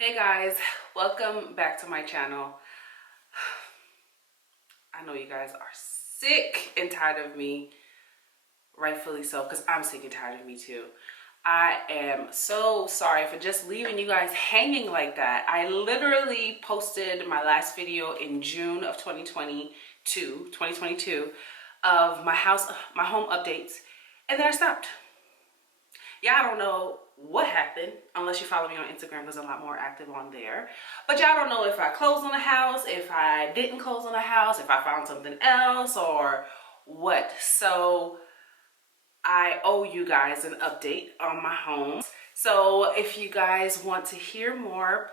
Hey guys, welcome back to my channel. I know you guys are sick and tired of me, rightfully so, because I'm sick and tired of me too. I am so sorry for just leaving you guys hanging like that. I literally posted my last video in June of 2022 of my home updates, and then I stopped. Y'all don't know what happened unless you follow me on Instagram, because I'm a lot more active on there. But y'all don't know if I closed on a house, if I didn't close on a house, if I found something else or what. So I owe you guys an update on my home. So if you guys want to hear more,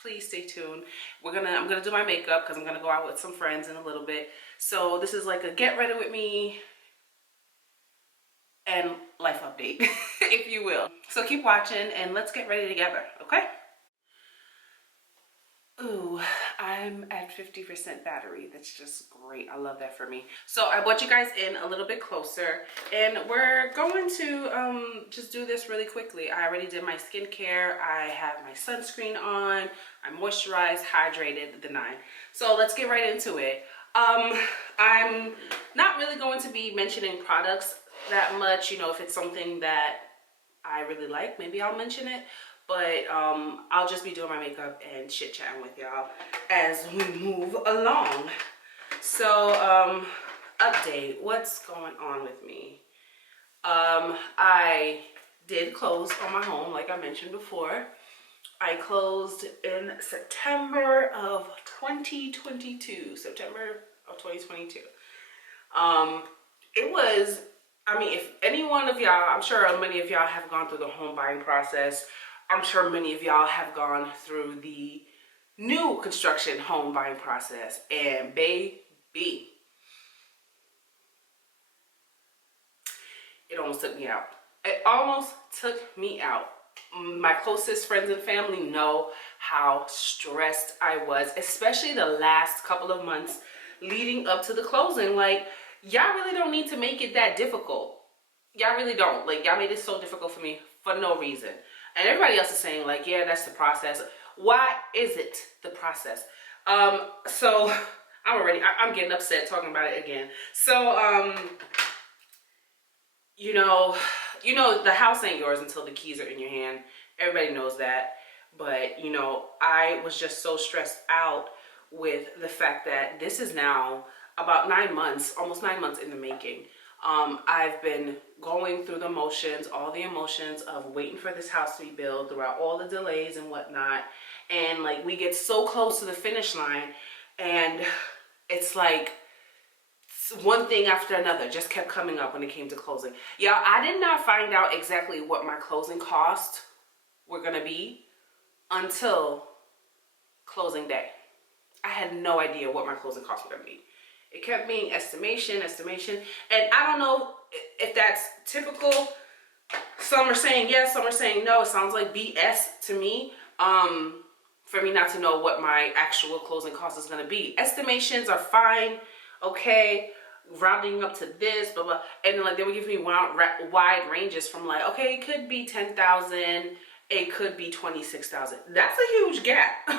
please stay tuned. I'm gonna do my makeup because I'm gonna go out with some friends in a little bit. So this is like a get ready with me and life update, if you will. So keep watching and let's get ready together, okay? Ooh, I'm at 50% battery. That's just great. I love that for me. So I brought you guys in a little bit closer and we're going to just do this really quickly. I already did my skincare. I have my sunscreen on. I'm moisturized, hydrated, the nine. So let's get right into it. I'm not really going to be mentioning products that much. You know, if it's something that I really like, maybe I'll mention it. But I'll just be doing my makeup and chit chatting with y'all as we move along. So update, what's going on with me? I did close on my home, like I mentioned before. I closed in September of 2022. It was, I mean, if any one of y'all, I'm sure many of y'all have gone through the home buying process. I'm sure many of y'all have gone through the new construction home buying process. And baby, it almost took me out. It almost took me out. My closest friends and family know how stressed I was, especially the last couple of months leading up to the closing. Like, y'all really don't need to make it that difficult. Y'all really don't. Like, y'all made it so difficult for me for no reason. And everybody else is saying, like, yeah, that's the process. Why is it the process? So I'm getting upset talking about it again. So, you know, the house ain't yours until the keys are in your hand. Everybody knows that. But, you know, I was just so stressed out with the fact that this is now about 9 months, almost 9 months in the making. I've been going through the motions, all the emotions of waiting for this house to be built throughout all the delays and whatnot. And like, we get so close to the finish line and it's like one thing after another just kept coming up when it came to closing. Y'all, I did not find out exactly what my closing costs were gonna be until closing day. I had no idea what my closing costs were gonna be. It kept being estimation. And I don't know if that's typical. Some are saying yes, some are saying no. It sounds like BS to me. For me not to know what my actual closing cost is going to be. Estimations are fine. Okay. Rounding up to this, blah, blah. And then, like, they would give me wide ranges from like, okay, it could be 10,000. It could be 26,000. That's a huge gap.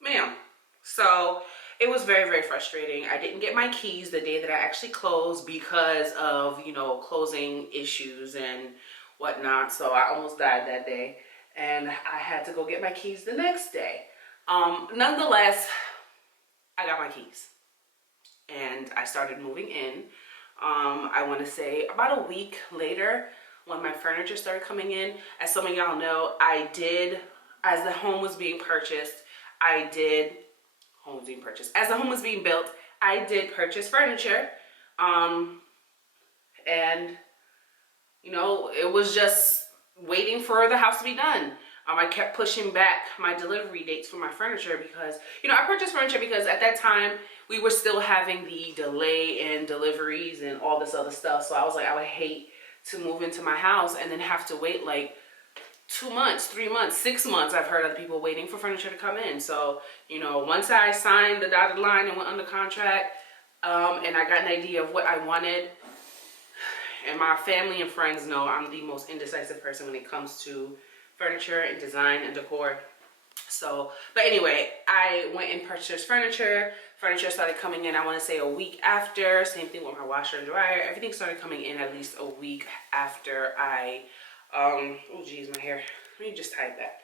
Ma'am. So it was very, very frustrating. I didn't get my keys the day that I actually closed because of, you know, closing issues and whatnot. So I almost died that day. And I had to go get my keys the next day. Nonetheless, I got my keys. And I started moving in. I want to say about a week later when my furniture started coming in. As some of y'all know, as the home was being purchased, as the home was being built, I did purchase furniture. And, you know, it was just waiting for the house to be done. I kept pushing back my delivery dates for my furniture because, you know, I purchased furniture because at that time we were still having the delay in deliveries and all this other stuff. So I was like, I would hate to move into my house and then have to wait like 2 months, 3 months, 6 months. I've heard other people waiting for furniture to come in. So, you know, once I signed the dotted line and went under contract, and I got an idea of what I wanted, and my family and friends know I'm the most indecisive person when it comes to furniture and design and decor. So, but anyway, I went and purchased furniture. Furniture started coming in, I want to say a week after. Same thing with my washer and dryer. Everything started coming in at least a week after I, oh geez, my hair. Let me just tie it back.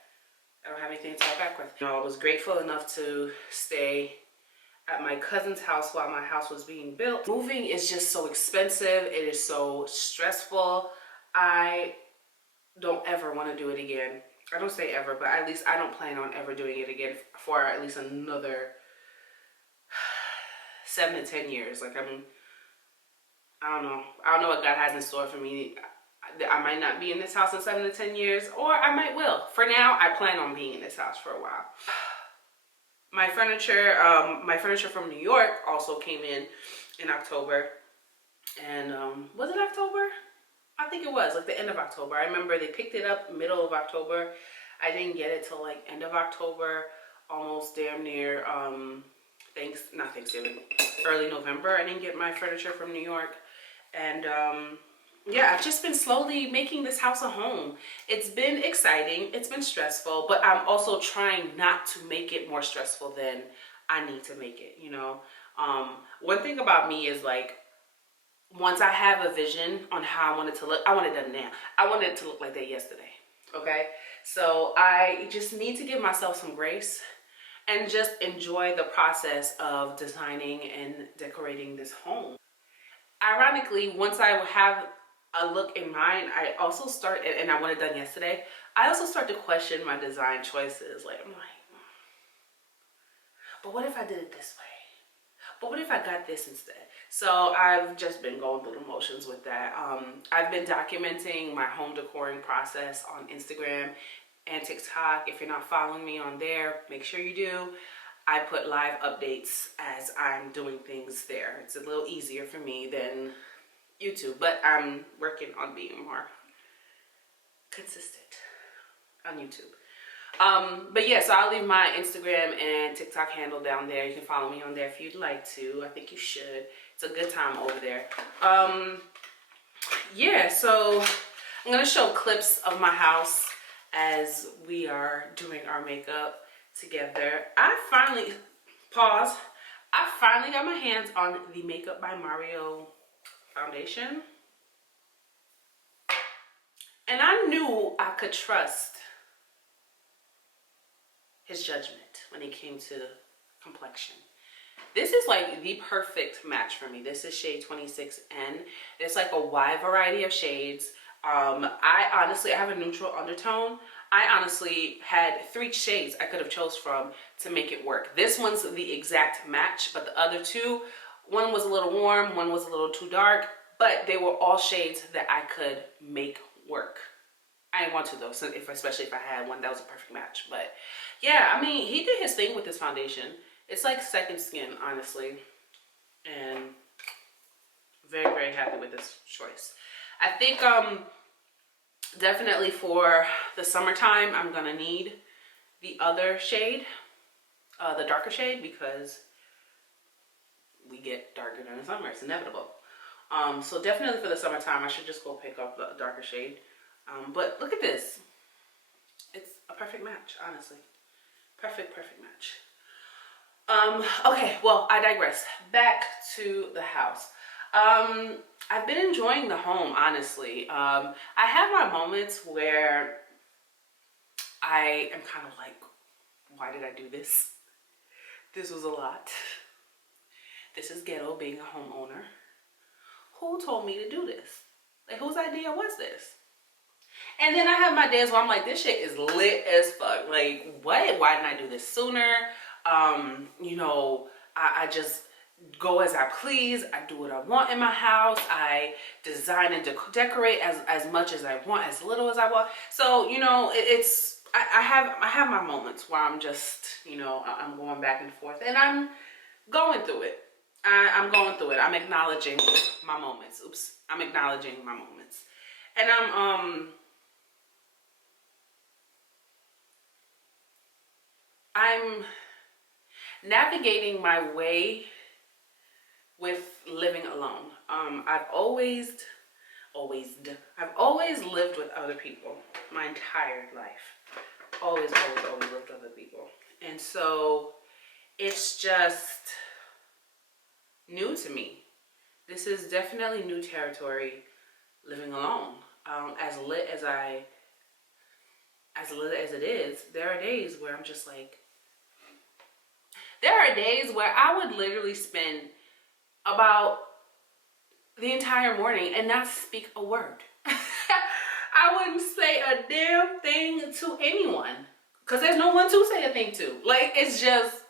I don't have anything to tie it back with. You know, I was grateful enough to stay at my cousin's house while my house was being built. Moving is just so expensive. It is so stressful. I don't ever want to do it again. I don't say ever, but at least I don't plan on ever doing it again for at least another 7 to 10 years. Like, I don't know. I don't know what God has in store for me. I might not be in this house in 7 to 10 years, or I might will. For now, I plan on being in this house for a while. My furniture from New York also came in October. And was it October? I think it was like the end of October. I remember they picked it up middle of October. I didn't get it till like end of October, almost damn near not Thanksgiving, early November. I didn't get my furniture from New York. And yeah, I've just been slowly making this house a home. It's been exciting, it's been stressful, but I'm also trying not to make it more stressful than I need to make it, you know. One thing about me is, like, once I have a vision on how I want it to look, I want it done now. I want it to look like that yesterday, okay? So I just need to give myself some grace and just enjoy the process of designing and decorating this home. Ironically, once I have a look in mind, I also start, and I want it done yesterday, I also start to question my design choices. Like, I'm like, but what if I did it this way? But what if I got this instead? So I've just been going through the motions with that. I've been documenting my home decoring process on Instagram and TikTok. If you're not following me on there, make sure you do. I put live updates as I'm doing things there. It's a little easier for me than YouTube, but I'm working on being more consistent on YouTube. But yeah, so I'll leave my Instagram and TikTok handle down there. You can follow me on there if you'd like to. I think you should. It's a good time over there. Yeah, so I'm gonna show clips of my house as we are doing our makeup together. I finally got my hands on the Makeup by Mario foundation. And I knew I could trust his judgment when it came to complexion. This is like the perfect match for me. This is shade 26N. It's like a wide variety of shades. I have a neutral undertone. I honestly had 3 shades I could have chose from to make it work. This one's the exact match, but the other 2, one was a little warm, one was a little too dark, but they were all shades that I could make work. I didn't want to though, so especially if I had one that was a perfect match. But yeah, I mean, he did his thing with this foundation. It's like second skin, honestly. And very, very happy with this choice. I think definitely for the summertime, I'm gonna need the other shade, the darker shade, because we get darker during the summer. It's inevitable. So definitely for the summertime, I should just go pick up the darker shade. But look at this. It's a perfect match, honestly. Perfect match. Okay, well, I digress. Back to the house. I've been enjoying the home, honestly. I have my moments where I am kind of like, why did I do this? This was a lot. This is ghetto, being a homeowner. Who told me to do this? Like, whose idea was this? And then I have my days where I'm like, this shit is lit as fuck. Like, what? Why didn't I do this sooner? You know, I just go as I please. I do what I want in my house. I design and decorate as much as I want, as little as I want. So, you know, I have my moments where I'm just, you know, I'm going back and forth, and I'm going through it. I'm going through it. I'm acknowledging my moments. Oops. I'm acknowledging my moments. And I'm navigating my way with living alone. I've always lived with other people my entire life. always, always, always lift other people. And so it's just new to me. This is definitely new territory, living alone. As lit as it is, there are days where I'm just like, there are days where I would literally spend about the entire morning and not speak a word. I wouldn't say a damn thing to anyone because there's no one to say a thing to. Like, it's just,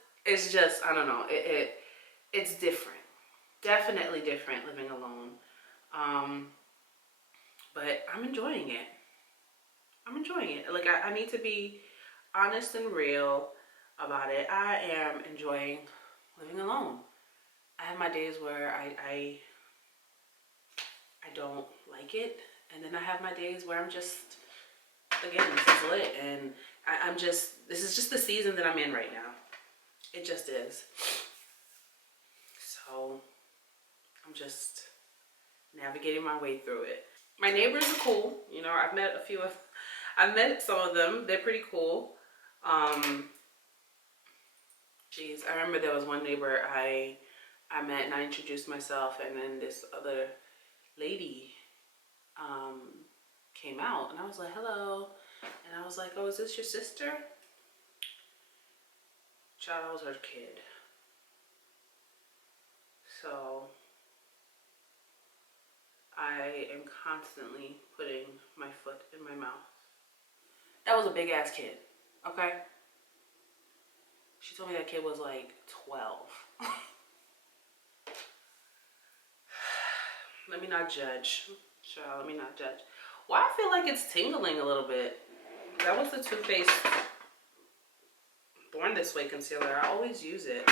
I don't know. It's different. Definitely different living alone. But I'm enjoying it. I'm enjoying it. Like, I need to be honest and real about it. I am enjoying living alone. I have my days where I don't like it, and then I have my days where I'm just, again, this is lit, and I'm just, this is just the season that I'm in right now. It just is. So I'm just navigating my way through it. My neighbors are cool. You know, I've met some of them. They're pretty cool. Geez, I remember there was one neighbor I met, and I introduced myself, and then this other lady came out, and I was like, hello. And I was like, oh, is this your sister? Child, I was her kid. So I am constantly putting my foot in my mouth. That was a big ass kid, okay? She told me that kid was like 12. Let me not judge. Child, let me not judge. Why I feel like it's tingling a little bit. That was the Too Faced Born This Way concealer. I always use it.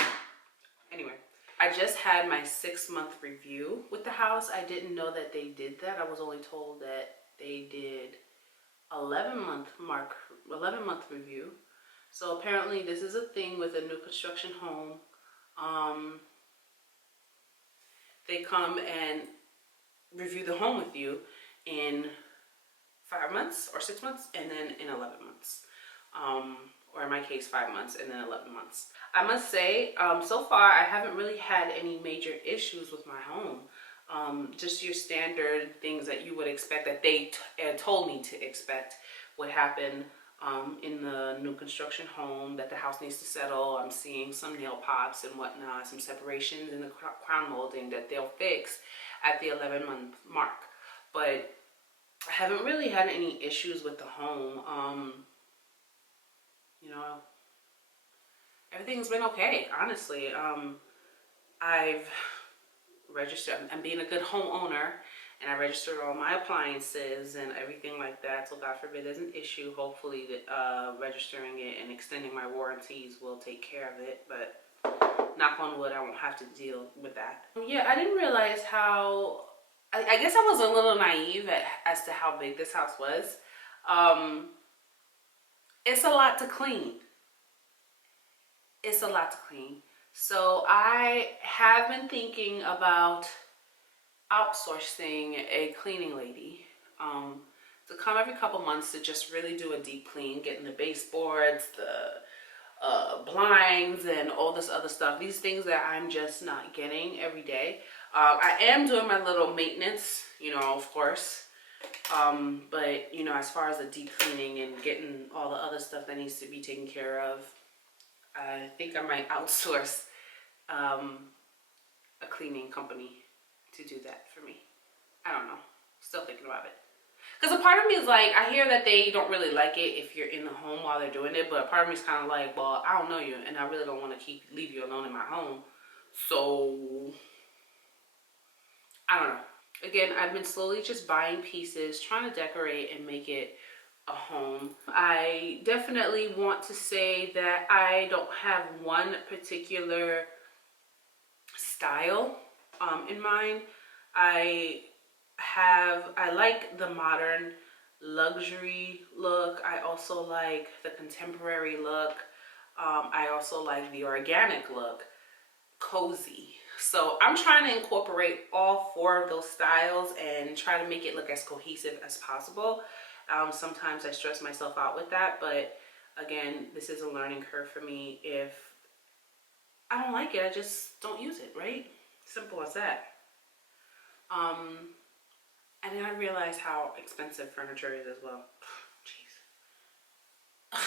Anyway, I just had my 6-month review with the house. I didn't know that they did that. I was only told that they did 11-month review. So apparently this is a thing with a new construction home. They come and review the home with you in 5 months or 6 months, and then in 11 months. Or in my case, 5 months and then 11 months. I must say, so far I haven't really had any major issues with my home. Just your standard things that you would expect, that they told me to expect would happen in the new construction home, that the house needs to settle. I'm seeing some nail pops and whatnot, some separations in the crown molding that they'll fix at the 11-month mark. But I haven't really had any issues with the home. You know, everything's been okay, honestly. I've registered, I'm being a good homeowner, and I registered all my appliances and everything like that. So God forbid there's an issue. Hopefully registering it and extending my warranties will take care of it. But knock on wood, I won't have to deal with that. Yeah, I didn't realize how, I guess I was a little naive as to how big this house was. It's a lot to clean. It's a lot to clean. So I have been thinking about outsourcing a cleaning lady to come every couple months to just really do a deep clean, getting the baseboards, the blinds, and all this other stuff. These things that I'm just not getting every day. I am doing my little maintenance, you know, of course. But you know, as far as the deep cleaning and getting all the other stuff that needs to be taken care of, I think I might outsource a cleaning company to do that for me. I don't know. Still thinking about it. Because a part of me is like, I hear that they don't really like it if you're in the home while they're doing it, but a part of me is kind of like, well, I don't know you, and I really don't want to leave you alone in my home. So, I don't know. Again, I've been slowly just buying pieces, trying to decorate and make it a home. I definitely want to say that I don't have one particular style in mind. I like the modern luxury look. I also like the contemporary look. I also like the organic look, cozy. So I'm trying to incorporate all 4 of those styles and try to make it look as cohesive as possible. Sometimes I stress myself out with that, but Again, this is a learning curve for me. If I don't like it, I just don't use it, right? Simple as that. And then I realized how expensive furniture is as well. Jeez.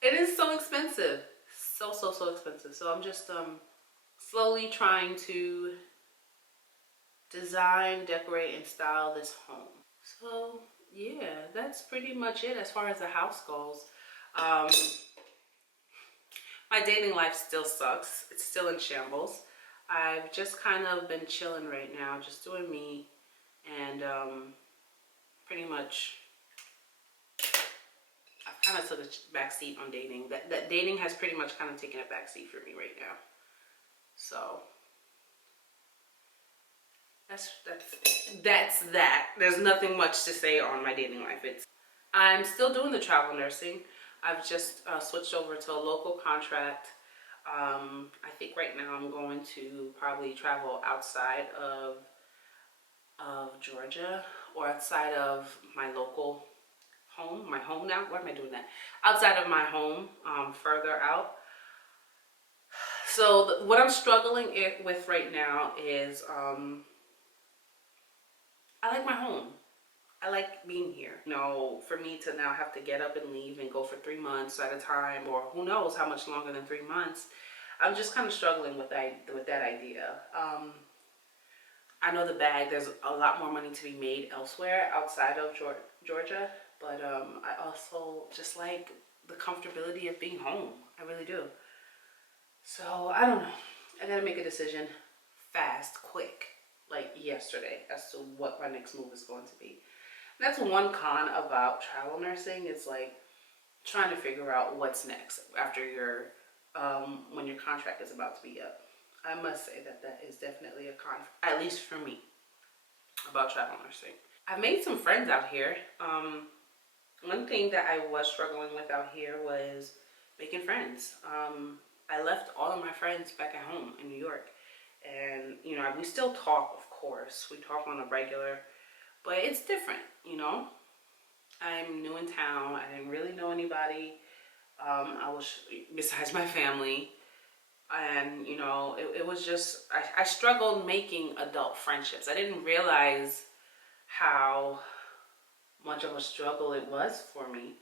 It is so expensive. So expensive. So I'm just slowly trying to design, decorate, and style this home. So yeah, that's pretty much it as far as the house goes. My dating life still sucks. It's still in shambles. I've just kind of been chilling right now, just doing me, and pretty much I've kind of took a back seat on dating. That dating has pretty much kind of taken a back seat for me right now. So that's that. There's nothing much to say on my dating life. I'm still doing the travel nursing. I've just switched over to a local contract. I think right now I'm going to probably travel outside of Georgia, or outside of my local home, my home now. Why am I doing that? Outside of my home, further out. So what I'm struggling with right now is I like my home. I like being here. You know, for me to now have to get up and leave and go for 3 months at a time, or who knows how much longer than 3 months, I'm just kind of struggling with that idea. I know the bag, there's a lot more money to be made elsewhere outside of Georgia, but I also just like the comfortability of being home. I really do. So I don't know. I gotta make a decision fast, quick, like yesterday, as to what my next move is going to be. That's one con about travel nursing. It's like trying to figure out what's next after your when your contract is about to be up. I must say that is definitely a con, at least for me, about travel nursing. I've made some friends out here. One thing that I was struggling with out here was making friends. I left all of my friends back at home in New York, and you know, we still talk, of course. We talk on a regular, but it's different, you know. I'm new in town. I didn't really know anybody. I was, besides my family, and you know, it was just, I struggled making adult friendships. I didn't realize how much of a struggle it was for me.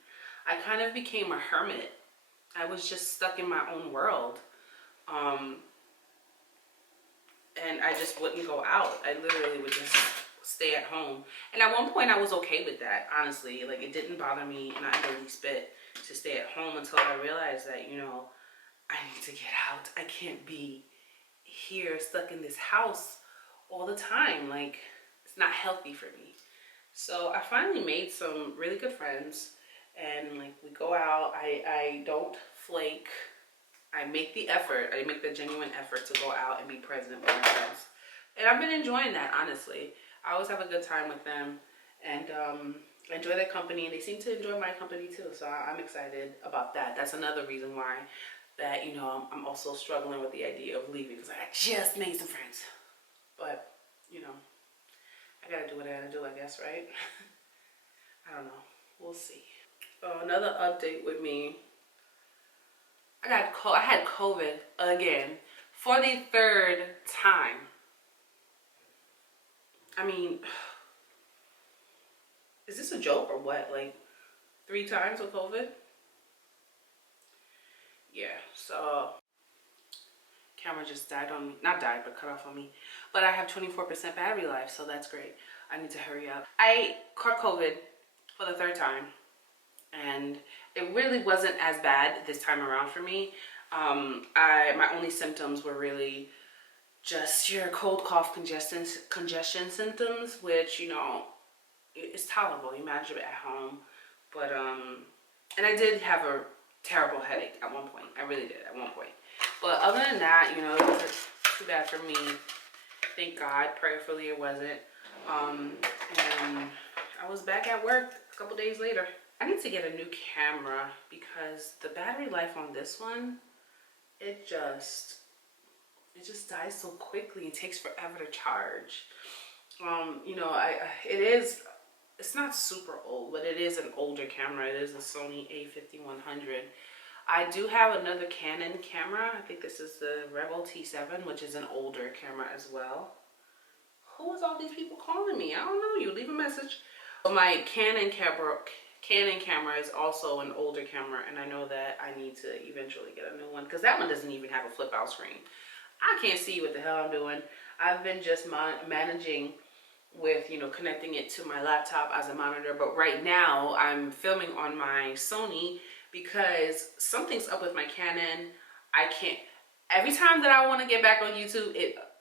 I kind of became a hermit. I was just stuck in my own world. And I just wouldn't go out. I literally would just stay at home. And at one point I was okay with that, honestly. Like, it didn't bother me, and I the least bit, to stay at home, until I realized that, you know, I need to get out. I can't be here stuck in this house all the time. Like, it's not healthy for me. So I finally made some really good friends, and like, we go out. I don't flake. I make the effort. I make the genuine effort to go out and be present with my friends. And I've been enjoying that, honestly. I always have a good time with them, and I enjoy their company, and they seem to enjoy my company too. So I'm excited about that. That's another reason why that, you know, I'm also struggling with the idea of leaving, because I just made some friends. But, you know, I gotta do what I gotta do, I guess, right? I don't know. We'll see. Another update with me. I had COVID again for the 3rd time. I mean, is this a joke or what? Like, 3 times with COVID? Yeah, so camera just died on me. Not died, but cut off on me. But I have 24% battery life, so that's great. I need to hurry up. I caught COVID for the 3rd time, and it really wasn't as bad this time around for me. My only symptoms were really just your cold, cough, congestion symptoms, which, you know, it's tolerable. You manage it at home. But and I did have a terrible headache at one point. I really did at one point. But other than that, you know, it wasn't too bad for me. Thank God. Prayerfully, it wasn't. And I was back at work a couple days later. I need to get a new camera, because the battery life on this one, it just dies so quickly. It takes forever to charge. You know, it is it's not super old, but it is an older camera. It is a Sony A5100. I do have another Canon camera. I think this is the Rebel T7, which is an older camera as well. Who is all these people calling me? I don't know. You leave a message. My Canon camera is also an older camera, and I know that I need to eventually get a new one because that one doesn't even have a flip out screen. I can't see what the hell I'm doing. I've been just managing with, you know, connecting it to my laptop as a monitor, but right now I'm filming on my Sony because something's up with my Canon. I can't, every time that I want to get back on YouTube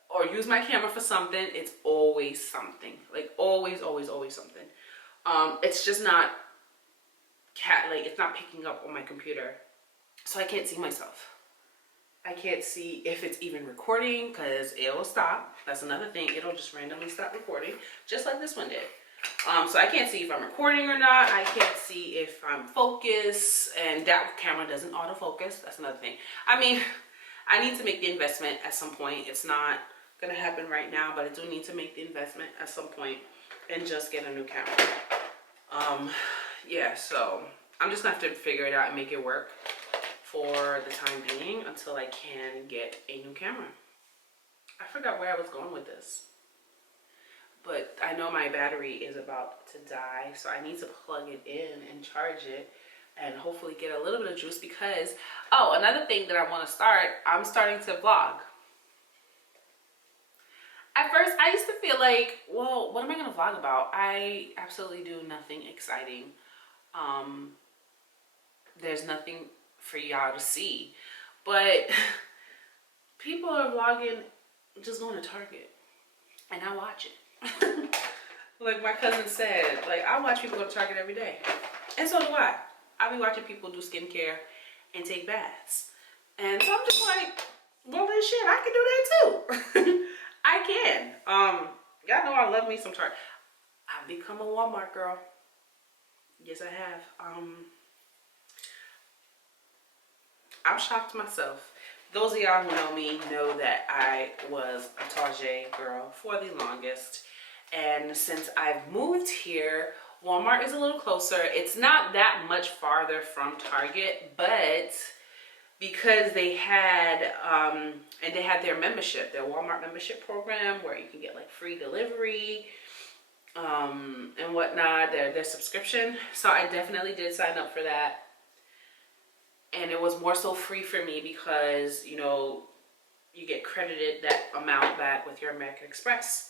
or use my camera for something, it's always something. Like always something. It's just not it's not picking up on my computer, so I can't see myself. I can't see if it's even recording because it'll stop. That's another thing. It'll just randomly stop recording, just like this one did. So I can't see if I'm recording or not. I can't see if I'm focused, and that camera doesn't autofocus. That's another thing. I mean, I need to make the investment at some point. It's not gonna happen right now, but I do need to make the investment at some point and just get a new camera. Yeah, so I'm just gonna have to figure it out and make it work for the time being until I can get a new camera. I forgot where I was going with this, but I know my battery is about to die, so I need to plug it in and charge it and hopefully get a little bit of juice because, oh, another thing that I want to start, I'm starting to vlog. At first, I used to feel like, well, what am I going to vlog about? I absolutely do nothing exciting. There's nothing for y'all to see. But people are vlogging just going to Target. And I watch it. Like my cousin said, like I watch people go to Target every day. And so do I. I be watching people do skincare and take baths. And so I'm just like, well then shit, I can do that too. I can. Y'all know I love me some Target. I've become a Walmart girl. Yes, I have. I'm shocked myself. Those of y'all who know me know that I was a Target girl for the longest. And since I've moved here, Walmart is a little closer. It's not that much farther from Target, but because they had and they had their membership, their Walmart membership program where you can get like free delivery and whatnot, their subscription. So I definitely did sign up for that, and it was more so free for me because, you know, you get credited that amount back with your American Express.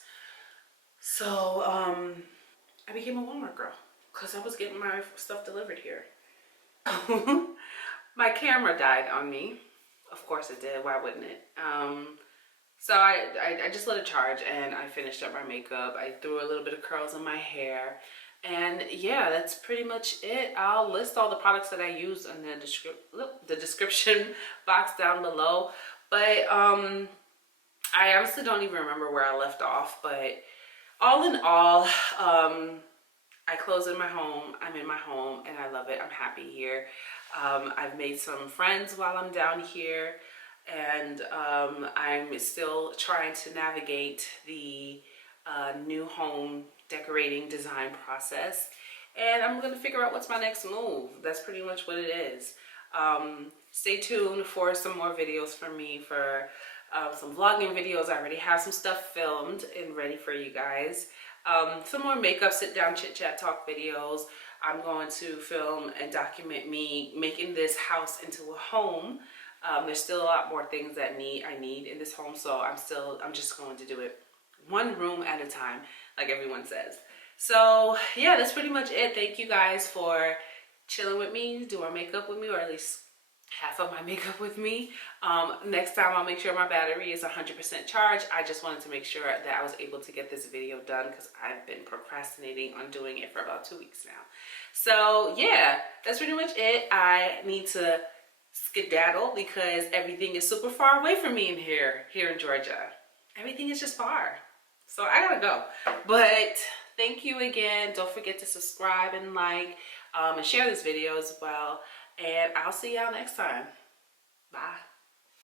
So I became a Walmart girl because I was getting my stuff delivered here. My camera died on me. Of course it did. Why wouldn't it? So I just let it charge and I finished up my makeup. I threw a little bit of curls in my hair. And yeah, that's pretty much it. I'll list all the products that I used in the description box down below. But I honestly don't even remember where I left off. But all in all, I closed in my home. I'm in my home and I love it. I'm happy here. I've made some friends while I'm down here, and I'm still trying to navigate the new home decorating design process, and I'm going to figure out what's my next move. That's pretty much what it is. Stay tuned for some more videos from me, for some vlogging videos. I already have some stuff filmed and ready for you guys. Some more makeup sit down chit chat talk videos. I'm going to film and document me making this house into a home. There's still a lot more things that I need in this home, so I'm just going to do it one room at a time, like everyone says. So yeah, that's pretty much it. Thank you guys for chilling with me, doing makeup with me, or at least half of my makeup with me. Next time I'll make sure my battery is 100% charged. I just wanted to make sure that I was able to get this video done because I've been procrastinating on doing it for about 2 weeks now. So yeah, that's pretty much it. I need to skedaddle because everything is super far away from me here in Georgia. Everything is just far. So I gotta go. But thank you again. Don't forget to subscribe and like and share this video as well. And I'll see y'all next time. Bye.